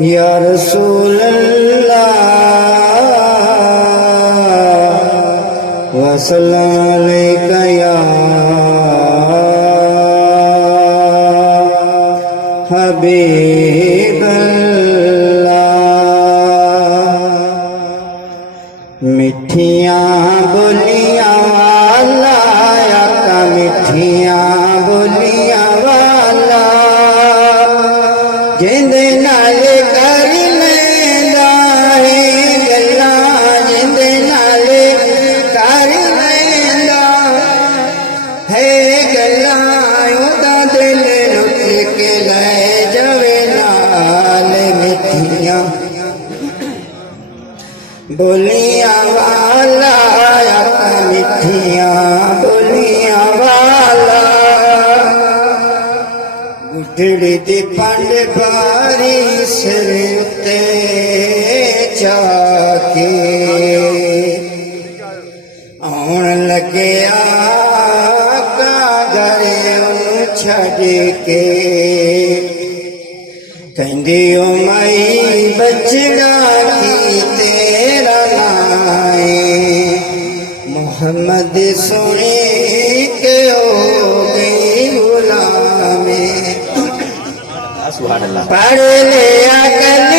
या रसूल अल्लाह वसल्लम अलैका या हबीब अल्लाह। मिठियां बोलियां वाला आका मिठियां बोलियां वाला जिंदे नाल कर लैंदा है गल्लां जिंदे नाल कर लैंदा है गल्लां ओदा दिल लुट के ले जावे नाल। मिठियां बोलियां वाला आका मिठियां बोलियां वाला। गुठड़ी दी पंड बारी सिर ते जाके आउण लगे आका घरे उन्हूं छड़ के कहंदी ओ माई बचड़ा की तेरा नाए मोहम्मद सुने के हो गई गुलामे पढ़ लिया कल